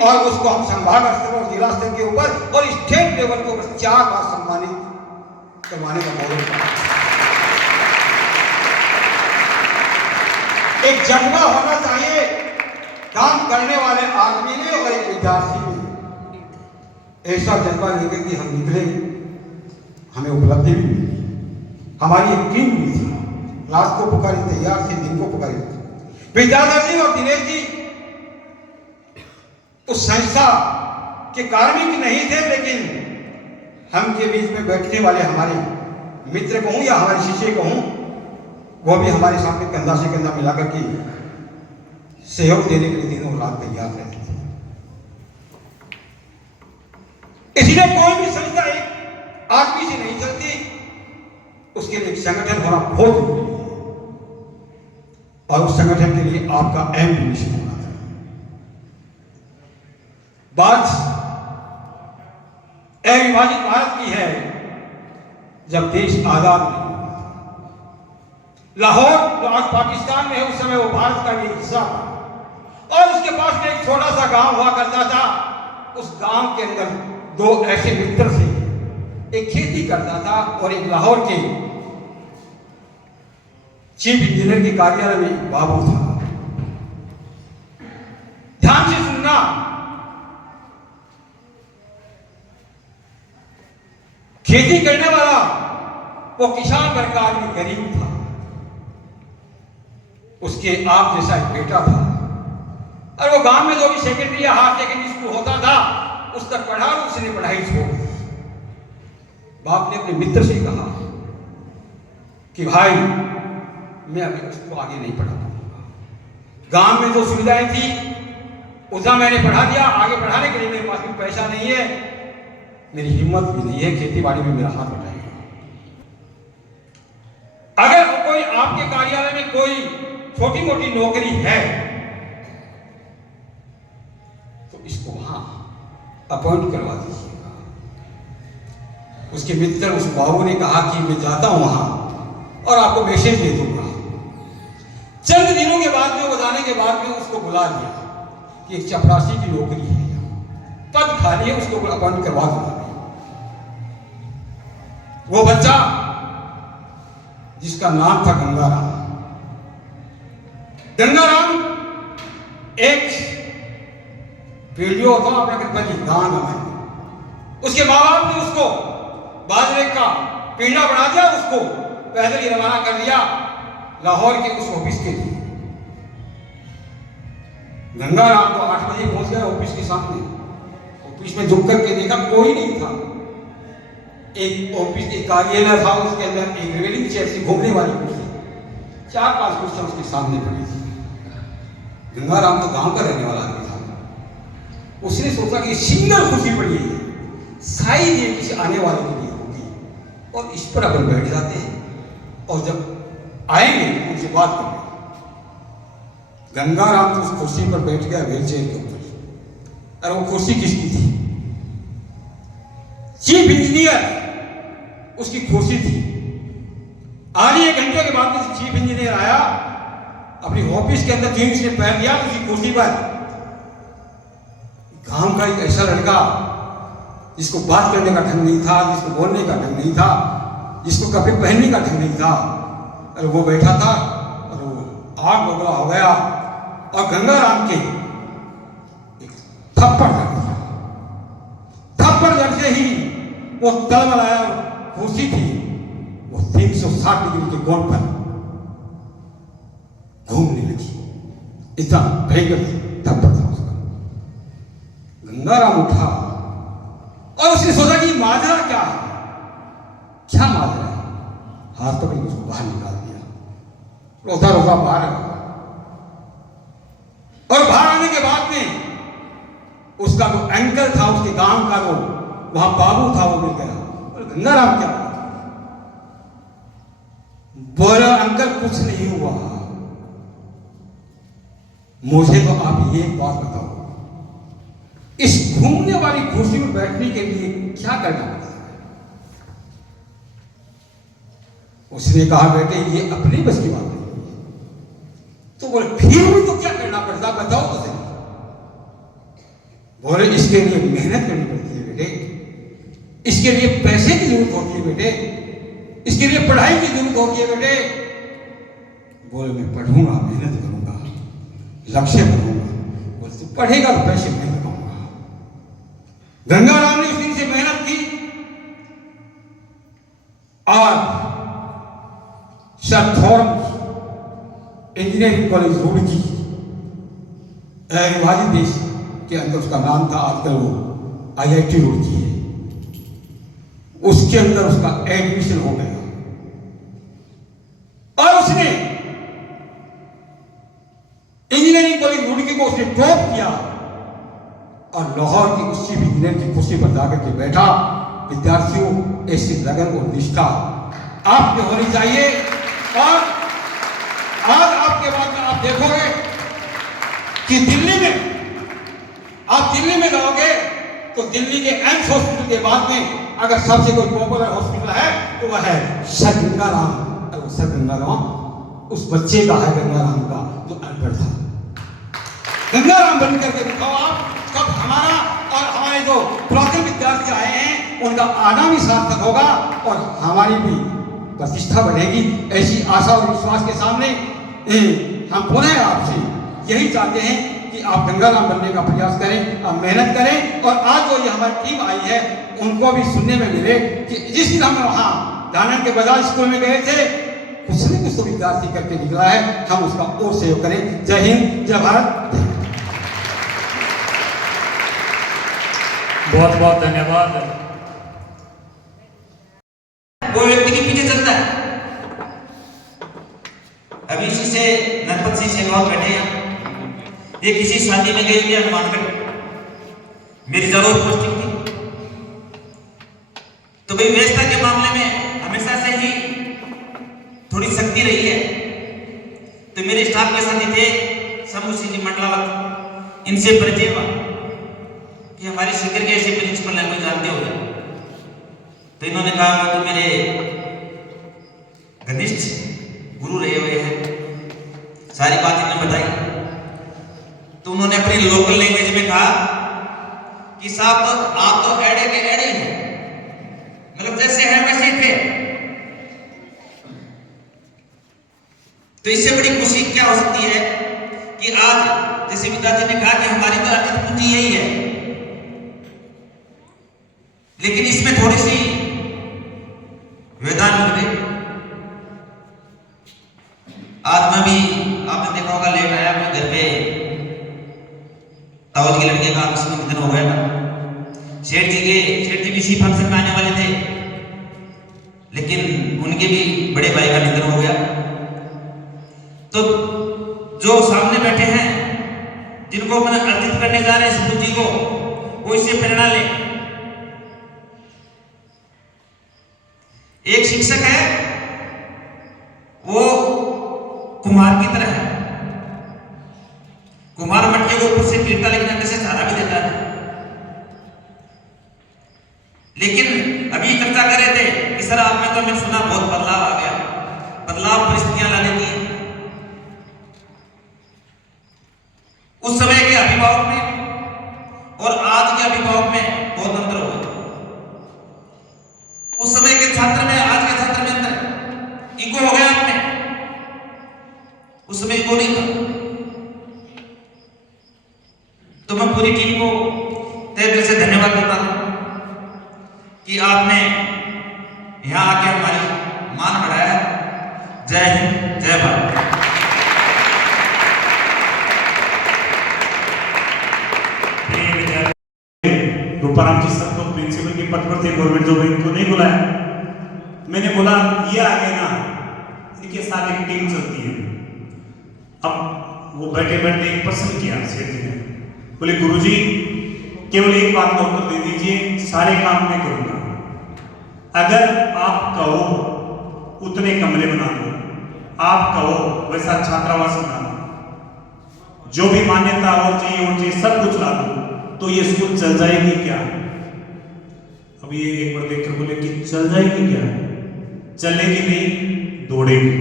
और उसको हम संभाग स्तर और जिला स्तर के ऊपर और स्टेट लेवल के ऊपर 4 बार सम्मानित करवाने का गौरव किया। एक जज्बा होना चाहिए काम करने वाले आदमी में और एक विद्यार्थी में। ऐसा जज्बा लेकर कि हम निकले, हमें उपलब्धि भी मिली, हमारी एक टीम भी थी, रात को पुकारी तैयार थी, दिन को पुकारी। विद्याधर जी और दिनेश जी उस संस्था के कार्मिक नहीं थे, लेकिन हम के बीच में बैठने वाले हमारे मित्र कहूं या हमारे शिष्य कहूं, वो भी हमारे सामने कंधा से कंधा मिलाकर के सहयोग देने के लिए दिनों रात तैयार रहते थे। इसलिए कोई भी संस्था एक आदमी से नहीं चलती, उसके लिए एक संगठन होना बहुत जरूरी है और उस संगठन के लिए आपका अहम भी निश्चित होना चाहिए। बात अविभाजित भारत की है, जब देश आजाद नहीं हुआ था। लाहौर जो आज पाकिस्तान में है, उस समय वो भारत का भी हिस्सा था और उसके पास में एक छोटा सा गांव हुआ करता था। उस गांव के अंदर 2 ऐसे मित्र थे, एक खेती करता था और एक लाहौर के चीफ इंजीनियर के कार्यालय में बाबू था। ध्यान से सुनना, खेती करने वाला वो किसान वर्ग का आदमी गरीब था, उसके आप जैसा एक बेटा था और वो गांव में जो भी सेकेंडरी या हायर सेकेंडरी स्कूल होता था उस तक पढ़ा और उसने पढ़ाई छोड़ दी। बाप ने अपने मित्र से कहा कि भाई मैं अभी उसको आगे नहीं पढ़ा पाऊंगा, गांव में जो सुविधाएं थी उतना मैंने पढ़ा दिया, आगे पढ़ाने के लिए मेरे पास भी पैसा नहीं है, मेरी हिम्मत भी नहीं है, खेती बाड़ी में मेरा हाथ बटाएगा। अगर कोई आपके कार्यालय में कोई छोटी मोटी नौकरी है तो इसको वहां अपॉइंट करवा दीजिएगा। उसके मित्र उस बाबू ने कहा कि मैं जाता हूं वहां और आपको मैसेज दे दूंगा। चंद दिनों के बाद में, वो जाने के बाद में उसको बुला लिया कि एक चपरासी की नौकरी है, पद खाली है, उसको अपॉइंट करवा दूंगा। वो बच्चा जिसका नाम था गंगाराम, गंगाराम एक वीडियो था अपने गांव में, उसके माँ बाप ने उसको बाजरे का पेंडा बना दिया, उसको पैदल ही रवाना कर दिया लाहौर के उस ऑफिस के लिए। गंगाराम को 8 बजे पहुंच गया ऑफिस के सामने। ऑफिस में झुक करके देखा कोई नहीं था। एक ऑफिस एक कार्यालय था, उसके अंदर एक रेलिंग चेयर से घूमने वाली कुर्सी, 4-5 कुर्सियां उसके सामने पड़ी थी। गंगाराम तो गांव का रहने वाला आदमी था। उसने सोचा कि सिंगल कुर्सी पड़ी है, शायद ये किसी आने वाले के लिए होगी और इस पर अपन बैठ जाते हैं और जब आएंगे उनसे बात करेंगे। गंगाराम तो उस कुर्सी पर बैठ गया, व्हील चेयर के ऊपर। और वो कुर्सी किसकी थी? चीफ इंजीनियर उसकी कुर्सी थी। आधे 1 घंटे के बाद में चीफ इंजीनियर आया, अपनी ऑफिस के अंदर जो उसने पैर दिया उसकी कुर्सी पर। गांव का एक ऐसा लड़का जिसको बात करने का ढंग नहीं था, जिसको बोलने का ढंग नहीं था, जिसको कपड़े पहनने का ढंग नहीं था, और वो बैठा था और वो आग बबला हो गया और गंगाराम के एक थप्पड़ लग गया। थप्पड़ लगते ही वो तलमलाया, कुर्सी थी वो 360 डिग्री के कोण पर घूमने लगी। इतना भयंकर थप्पड़ था उसका। गंगाराम उठा और उसने सोचा कि माजरा क्या है, क्या माजरा है। हाथ पकड़ के उसको बाहर निकाल दिया, रोता रोता बाहर आ। और बाहर आने के बाद में उसका जो अंकल था उसके गांव का, वो वहां बाबू था, वो मिल गया। गंगाराम क्या बोला? अंकल कुछ नहीं हुआ, मुझे तो आप ये बात बताओ, इस घूमने वाली कुर्सी में बैठने के लिए क्या करना पड़ता है? उसने कहा बेटे ये अपनी बस की बात नहीं। तो बोले फिर भी तो क्या करना पड़ता, बताओ तो सही। बोले इसके लिए मेहनत करनी पड़ती है बेटे, इसके लिए पैसे की जरूरत होती है बेटे, इसके लिए पढ़ाई की जरूरत होती है बेटे। बोले मैं पढ़ूंगा, मेहनत करूंगा, लक्ष्य करूंगा। बोले तू पढ़ेगा तो पैसे मैं लगाऊंगा। गंगाराम ने उस दिन से मेहनत की और sir Thomas engineering college Roorkee विभाजित देश के अंदर उसका नाम था, आजकल वो IIT रुड़की है, उसके अंदर उसका एडमिशन हो गया और उसने इंजीनियरिंग कॉलेज रुड़की को उसने टॉप किया और लाहौर की उस चीफ इंजीनियर की कुर्सी पर जाकर के बैठा। विद्यार्थियों, ऐसी लगन और निष्ठा आप में होनी चाहिए। और आज आपके बाद में आप देखोगे कि दिल्ली में आप दिल्ली में जाओगे तो दिल्ली के एम्स हॉस्पिटल के बाद में अगर सबसे कोई पॉपुलर हॉस्पिटल है तो वह है सर गंगाराम। सर गंगाराम उस बच्चे का है, गंगाराम का, जो अनपढ़ था। गंगाराम बन करके दिखाओ आप, कब हमारा और हमारे जो पुरातन विद्यार्थी आए हैं उनका आना भी सार्थक होगा और हमारी भी प्रतिष्ठा बढ़ेगी। ऐसी आशा और विश्वास के सामने हम पुनः आपसे यही चाहते हैं कि आप गंगाराम बनने का प्रयास करें, आप मेहनत करें। और आज जो ये हमारी टीम आई है उनको भी सुनने में मिले कि जिस दिन हम वहाँ दानन के बाजार स्कूल में गए थे, कुछ न कुछ तो विद्यार्थी करके निकला है, हम उसका और सहयोग करें। जय हिंद, जय भारत। बहुत बहुत धन्यवाद। वो व्यक्ति के पीछे चलता है। अभी इसी से नरपत सिंह शेखावत बैठे हैं, ये किसी शादी में गए थे हनुमानगढ़, मेरी जरूर पोस्टिंग थी। तो भाई व्यवस्था के मामले में हमेशा से ही थोड़ी सख्ती रही है। तो मेरे स्टाफ के साथी थे समूह सिंह जी मंडलावत, इनसे परिचय हुआ कि हमारे शिखर के ऐसे प्रिंसिपल है, कोई जानते हो? तो इन्होंने कहा वो तो मेरे घनिष्ठ गुरु रहे हुए हैं। सारी बात इन्होंने बताई। तो उन्होंने अपनी लोकल लैंग्वेज में कहा कि साहब तो आप तो एड़े के एड़े हैं, मतलब जैसे हैं वैसे ही थे। तो इससे बड़ी खुशी क्या हो सकती है कि आज जैसे पिताजी ने कहा कि हमारी तो अर्जित पूंजी यही है, लेकिन इसमें थोड़ी सी व्यवधान मिल गई। आज मैं भी, आपने देखा होगा, लेट आया। मैं घर पे ताऊजी के लड़के का आपस में निधन हो गया था। सेठ जी भी इसी फंक्शन में आने वाले थे, लेकिन उनके भी बड़े भाई का निधन हो गया। तो जो सामने बैठे हैं, जिनको मैं अर्जित करने जा रहे हैं इस पूंजी को, वो इससे प्रेरणा ले। एक शिक्षक है, वो कुम्हार की तरह है। कुम्हार मटके को ऊपर से पीटता, लेकिन अंदर से सहारा भी देता है। लेकिन अभी चर्चा कर रहे थे कि सर आप में तो मैंने सुना बहुत बदलाव आ गया, बदलाव परिस्थितियां लाने की। उस समय के अभिभावक में और आज के अभिभावक में बहुत अंतर हो गया। उस समय के छात्र में आज के छात्र में अंतर, ईगो हो गया आपने, उस समय ईगो नहीं था। तो मैं पूरी टीम को तहे दिल से धन्यवाद करता हूं कि आपने यहां आके हमारी मान बढ़ाया। जय हिंद, जय भारत। रूपाराम जी सर तो प्रिंसिपल के पद पर थे, गवर्नमेंट जॉब इनको नहीं बुलाया। मैंने बोला ये आगे ना, इनके साथ एक टीम चलती है। अब वो बैठे बैठे एक प्रश्न किया सेठ जी ने, बोले गुरुजी केवल एक बात का उत्तर दे दीजिए, सारे काम मैं करूंगा। अगर आप कहो उतने कमरे बना दो, आप कहो वैसा छात्रावास बना दो, जो भी मान्यता और चाहिए सब कुछ ला दो, तो ये स्कूल चल जाएगी क्या? अब ये एक बार देखकर बोले कि चल जाएगी क्या? चलेगी नहीं, दौड़ेगी।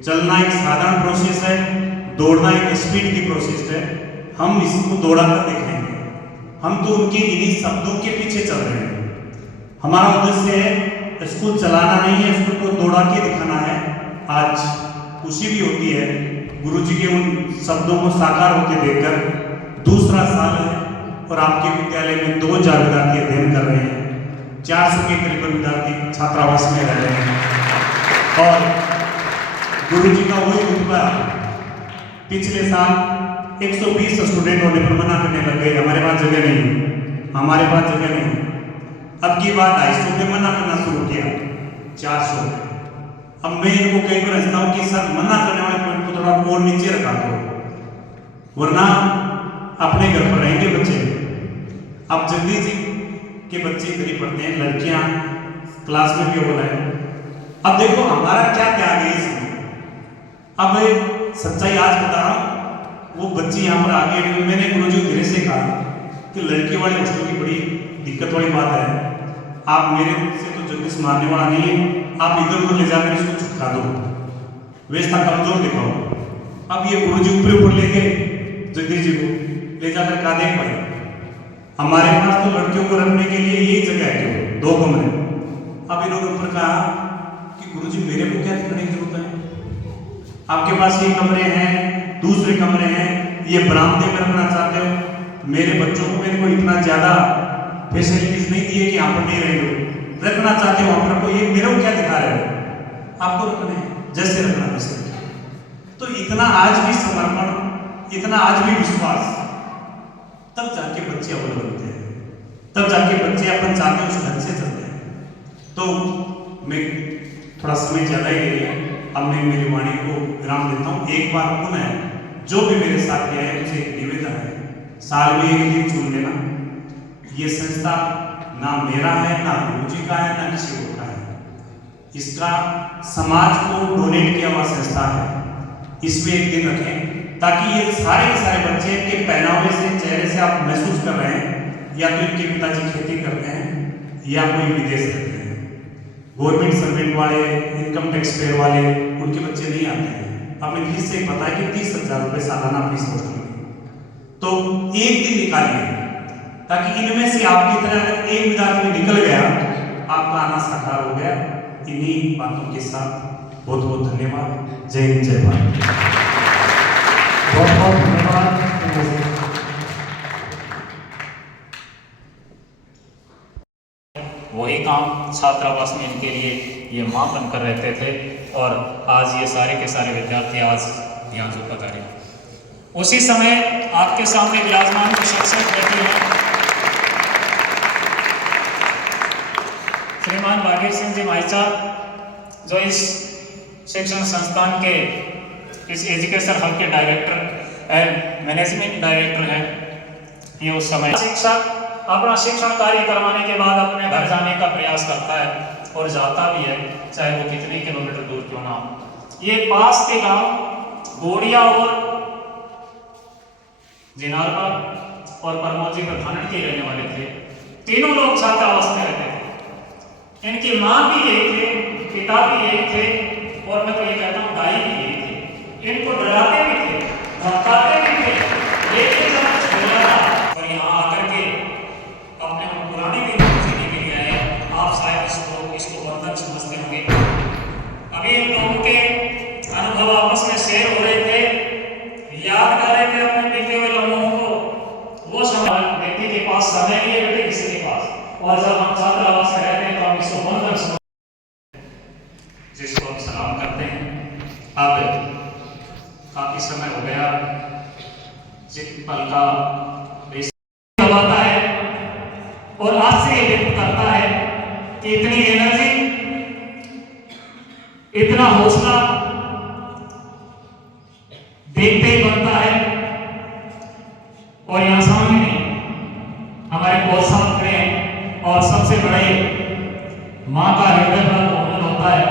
चलना एक साधारण प्रोसेस है, दौड़ना एक स्पीड की प्रोसेस है। हम इसको दौड़ा कर दिखाएंगे। हम तो उनके इन्हीं शब्दों के पीछे चल रहे हैं। हमारा उद्देश्य है स्कूल चलाना नहीं है, स्कूल को दौड़ा के दिखाना है। आज खुशी भी होती है गुरुजी के उन शब्दों को साकार होते देखकर। दूसरा साल है और आपके विद्यालय में 2000 विद्यार्थी अध्ययन कर रहे हैं, 400 के करीब विद्यार्थी छात्रावास में रह रहे हैं। और गुरुजी का वही रुतबा पिछले साल 120 स्टूडेंट होने पर मना करने लग गए, हमारे पास जगह नहीं, हमारे पास जगह नहीं। अब की बात 250 पे मना करना शुरू किया, 400। अब मैं इनको कई बार हंसता हूँ कि सर मना करने वाले पॉइंट को थोड़ा और नीचे रखा दो, वरना अपने घर पर रहेंगे बच्चे। अब जगदीश जी के बच्चे इधर ही पढ़ते हैं, लड़कियां क्लास में भी बोला है। अब देखो हमारा क्या त्याग है इसमें। अब सच्चाई आज बता रहा हूँ, वो बच्ची यहाँ पर आगे, मैंने गुरुजी को धीरे से कहा कि लड़की वाले हॉस्टल की बड़ी दिक्कत वाली बात है, आप मेरे से तो जगदीश मारने वाला नहीं है, आप इधर उधर ले जाकर इसको छुटका दो, व्यवस्था कमजोर दिखाओ। अब ये गुरुजी ऊपर ले गए जगदीश जी को, ले जाकर कहा देख भाई हमारे पास तो लड़कियों को रखने के लिए यही जगह है, क्यों 2 कमरे। अब इन्होंने ऊपर कहा कि गुरुजी मेरे को क्या करने की जरूरत है, आपके पास ये कमरे हैं, दूसरे कमरे हैं, ये बरामदे में रखना चाहते हो, मेरे बच्चों को मेरे को इतना ज्यादा फैसिलिटीज नहीं दी है कि यहाँ पर नहीं रहेंगे, रखना चाहते हो वहां पर रखो, ये मेरे को क्या दिखा रहे हो, आपको रखना है जैसे रखना वैसे। तो इतना आज भी समर्पण, इतना आज भी विश्वास, तब जाके बच्चे अव्वल बनते हैं, तब जाके बच्चे अपन चाहते हैं उस ढंग से चलते हैं। तो मैं थोड़ा समय ज्यादा ही ले लिया, अब मैं मेरी वाणी को विराम देता हूँ। एक बार पुनः जो भी मेरे साथ गया है मुझे निवेदन है, साल में 1 दिन चुन लेना। ये संस्था ना मेरा है, ना गुरुजी का है, ना किसी और का है, इसका समाज को डोनेट किया हुआ संस्था है। इसमें एक दिन रखें ताकि ये सारे के सारे बच्चे के पहनावे से, चेहरे से आप महसूस कर रहे हैं या तो इनके पिताजी खेती करते हैं या कोई विदेश रहते हैं। गवर्नमेंट सर्वेंट वाले, इनकम टैक्स पेयर वाले, उनके बच्चे नहीं आते हैं। हमें फीस से पता है कि 30,000 रुपये सालाना फीस होती है। तो एक दिन निकालिए ताकि इनमें से आपकी तरह अगर एक विद्यार्थी निकल गया, आपका आना साकार हो गया। इन्हीं बातों के साथ बहुत बहुत धन्यवाद। जय हिंद, जय भारत। बहुत बहुत धन्यवाद। वही काम छात्रावास में इनके लिए ये मां बनकर रहते थे और आज ये सारे के सारे विद्यार्थी आज यहाँ जो पता रहे। उसी समय आपके सामने विराजमान की शख्सियत बैठी है श्रीमान बागेर सिंह जी माइचा, जो इस शिक्षण संस्थान के इस एजुकेशन हब के डायरेक्टर एंड मैनेजमेंट डायरेक्टर हैं। ये उस समय शिक्षक अपना शिक्षण कार्य करवाने के बाद अपने घर जाने का प्रयास करता है और जाता भी है, चाहे वो कितने किलोमीटर दूर क्यों ना हो। ये पास के गांव गोड़िया और जिनारबाग और परमौजी प्रधानन के रहने वाले थे। तीनों लोग छात्रावास में रहते थे। इनकी माँ भी यही थे, पिता भी यही थे और मैं तो ये कहता हूँ दाई भी यही थे। इनको डराते भी थे, धमकाते भी थे, लेकिन जब कुछ बोला था और यहाँ आकर के अपने पुराने दिन को जीने के लिए आए। आप शायद इसको बंधन समझते होंगे। अभी इन लोगों के अनुभव आपस में शेयर हो रहे थे, याद कर रहे थे अपने बीते हुए लम्हों को। वो समय व्यक्ति के पास समय नहीं है बेटे किसी के पास, और जब हम छात्रावास में रहते हैं तो हम इसको बंधन समझते, जिसको हम सलाम करते हैं। अब काफी समय हो गया, जिस पल का आता है और आश्चर्य व्यक्त करता है कि इतनी एनर्जी, इतना हौसला देखते ही बनता है। और यहाँ सामने हमारे कोच साहब खड़े हैं और सबसे बड़े माँ का हृदय बड़ा कोमल होता है,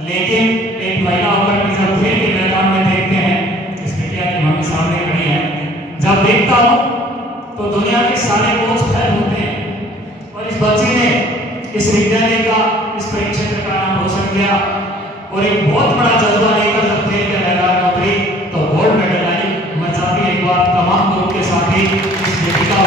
लेकिन एक महिला होकर के जब खेल के मैदान में देखते हैं, इस बिटिया की मम्मी सामने खड़ी है, जब देखता हूँ तो दुनिया के सारे कोच फैल होते हैं। और इस बच्चे ने इस विद्यालय का, इस परिक्षेत्र का नाम रोशन किया और एक बहुत बड़ा जज्बा लेकर जब खेल के मैदान में उतरी तो गोल्ड मेडल आई। मैं चाहती एक बार तमाम लोग के साथ ही इस बेटी का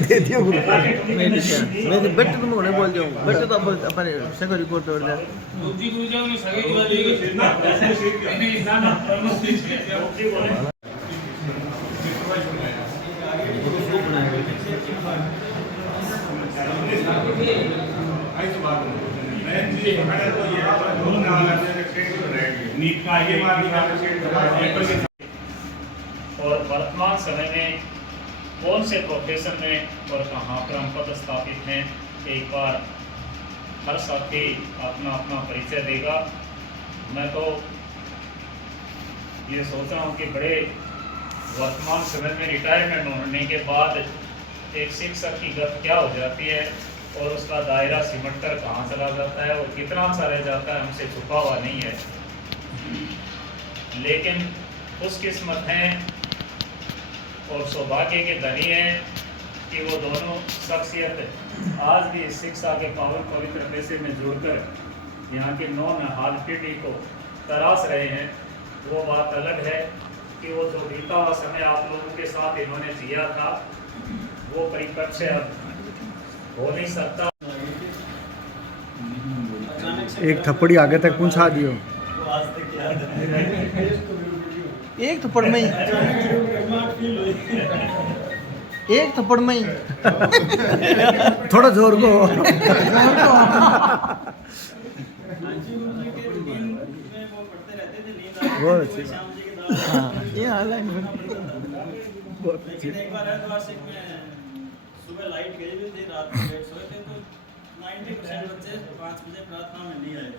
दे दियो मैं बेटे तुम होने बोल जाऊं बेटे तो अपन सको रिकॉर्ड तोड़ दे और वर्तमान समय में कौन से प्रोफेशन में और कहाँ पर हम पदस्थापित हैं, एक बार हर साथी अपना अपना परिचय देगा। मैं तो ये सोच रहा हूँ कि बड़े वर्तमान समय में रिटायरमेंट होने के बाद एक शिक्षक की गत क्या हो जाती है और उसका दायरा सिमट कर कहाँ चला जाता है और कितना सा रह जाता है हमसे छुपा हुआ नहीं है। लेकिन खुशकिस्मत हैं और सौभाग्य के धनी हैं कि वो दोनों शख्सियत आज भी इस शिक्षा के पावन पवित्र पैसे में जुड़कर यहाँ की नौनिहाल पीढ़ी को तराश रहे हैं। वो बात अलग है कि वो जो बीता हुआ समय आप लोगों के साथ इन्होंने जिया था वो परिपक्ष अब हो नहीं सकता। एक थप्पड़ी आगे तक पहुंचा दियो एक थप्पड़ में ही एक थप्पड़ में ही थोड़ा जोर को बहुत अच्छी हाँ ये हाल है बहुत अच्छी एक बार अर्धवार्षिक में सुबह लाइट गई हुई थी रात में लेट सोए थे तो 90% बच्चे 5 बजे प्रार्थना में नहीं आए।